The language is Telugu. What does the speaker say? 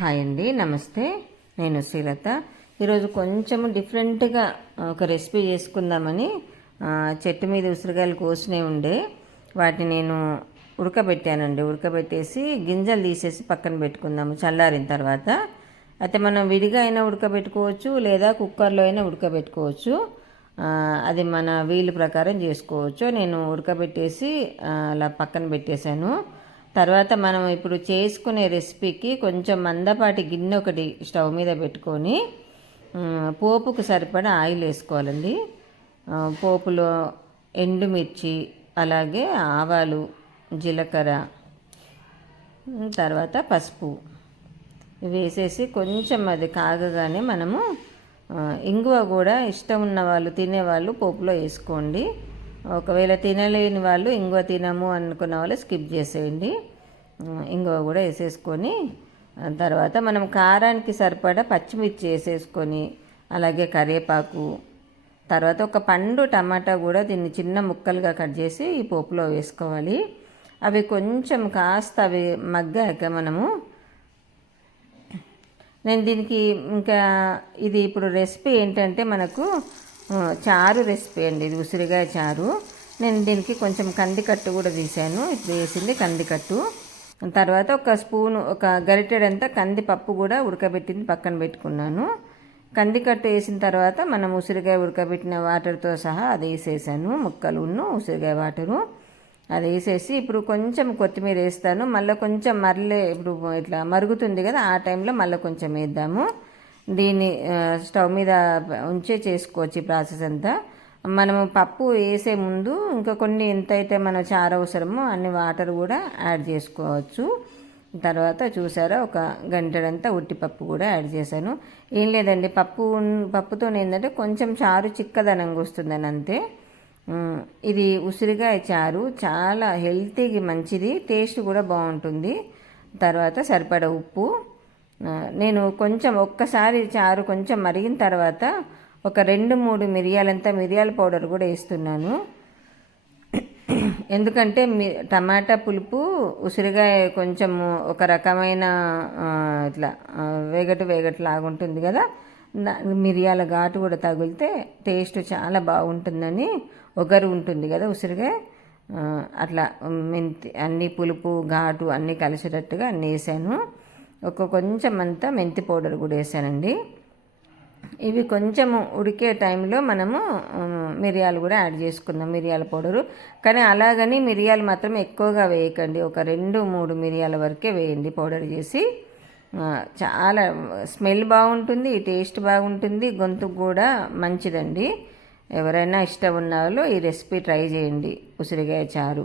హాయ్ అండి నమస్తే. నేను శ్రీలత. ఈరోజు కొంచెం డిఫరెంట్గా ఒక రెసిపీ చేసుకుందామని చెట్టు మీద ఉసిరికాయలు కోసినవి ఉండే వాటిని నేను ఉడకబెట్టానండి. ఉడకబెట్టేసి గింజలు తీసేసి పక్కన పెట్టుకుందాము చల్లారిన తర్వాత. అయితే మనం విడిగా అయినా ఉడకబెట్టుకోవచ్చు లేదా కుక్కర్లో అయినా ఉడకబెట్టుకోవచ్చు. అది మన వీలు ప్రకారం చేసుకోవచ్చు. నేను ఉడకబెట్టేసి అలా పక్కన పెట్టేశాను. తర్వాత మనం ఇప్పుడు చేసుకునే రెసిపీకి కొంచెం మందపాటి గిన్నె ఒకటి స్టవ్ మీద పెట్టుకొని పోపుకు సరిపడా ఆయిల్ వేసుకోవాలండి. పోపులో ఎండుమిర్చి అలాగే ఆవాలు జీలకర్ర తర్వాత పసుపు వేసేసి కొంచెం అది కాగగానే మనము ఇంగువ కూడా ఇష్టం ఉన్న వాళ్ళు తినేవాళ్ళు పోపులో వేసుకోండి. ఒకవేళ తినలేని వాళ్ళు ఇంగువ తినము అనుకున్న వాళ్ళు స్కిప్ చేసేయండి. ఇంగువ కూడా వేసేసుకొని తర్వాత మనం కారానికి సరిపడా పచ్చిమిర్చి వేసేసుకొని అలాగే కరివేపాకు తర్వాత ఒక పండు టమాటా కూడా దీన్ని చిన్న ముక్కలుగా కట్ చేసి ఈ పోపులో వేసుకోవాలి. అవి కొంచెం కాస్త అవి మగ్గాక మనము నేను దీనికి ఇంకా ఇది ఇప్పుడు రెసిపీ ఏంటంటే మనకు చారు రెసిపీ అండి. ఇది ఉసిరికాయ చారు. నేను దీనికి కొంచెం కందికట్టు కూడా తీసాను ఇప్పుడు వేసింది కందికట్టు. తర్వాత ఒక స్పూను ఒక గరిటెడంతా కందిపప్పు కూడా ఉడకబెట్టింది పక్కన పెట్టుకున్నాను. కందికట్టు వేసిన తర్వాత మనం ఉసిరికాయ ఉడకబెట్టిన వాటర్తో సహా అది వేసేసాను. ముక్కలును ఉసిరికాయ వాటరు. అది వేసేసి ఇప్పుడు కొంచెం కొత్తిమీర వేస్తాను. మళ్ళీ కొంచెం మరలే ఇప్పుడు ఇట్లా మరుగుతుంది కదా ఆ టైంలో మళ్ళీ కొంచెం వేద్దాము. దీన్ని స్టవ్ మీద ఉంచే చేసుకోవచ్చు ఈ ప్రాసెస్ అంతా. మనము పప్పు వేసే ముందు ఇంకా కొన్ని ఎంతైతే మన చారు అవసరమో అన్ని వాటర్ కూడా యాడ్ చేసుకోవచ్చు. తర్వాత చూసారా ఒక గంటడంతా ఉట్టిపప్పు కూడా యాడ్ చేశాను. ఏం లేదండి పప్పు పప్పుతో ఏంటంటే కొంచెం చారు చిక్కదనంగా వస్తుందని అంతే. ఇది ఉసిరికాయ చారు చాలా హెల్తీకి మంచిది టేస్ట్ కూడా బాగుంటుంది. తర్వాత సరిపడ ఉప్పు. నేను కొంచెం ఒక్కసారి చారు కొంచెం మరిగిన తర్వాత ఒక రెండు మూడు మిరియాలంతా మిరియాల పౌడర్ కూడా వేస్తున్నాను. ఎందుకంటే మీ టమాటా పులుపు ఉసిరికాయ కొంచెం ఒక రకమైన ఇట్లా వేగటు వేగటు లాగుంటుంది కదా. మిరియాల ఘాటు కూడా తగిలితే టేస్ట్ చాలా బాగుంటుందని ఒగరు ఉంటుంది కదా ఉసిరికాయ అట్లా మెంతి అన్ని పులుపు ఘాటు అన్నీ కలిసేటట్టుగా అన్నీ వేసాను. ఒక కొంచెం అంతా మెంతి పౌడర్ కూడా వేసానండి. ఇవి కొంచెము ఉడికే టైంలో మనము మిరియాలు కూడా యాడ్ చేసుకుందాం మిరియాల పౌడరు. కానీ అలాగని మిరియాలు మాత్రం ఎక్కువగా వేయకండి. ఒక రెండు మూడు మిరియాల వరకే వేయండి పౌడర్ చేసి. చాలా స్మెల్ బాగుంటుంది టేస్ట్ బాగుంటుంది గొంతుకు కూడా మంచిదండి. ఎవరైనా ఇష్టం ఉన్న వాళ్ళు ఈ రెసిపీ ట్రై చేయండి. ఉసిరికాయ చారు.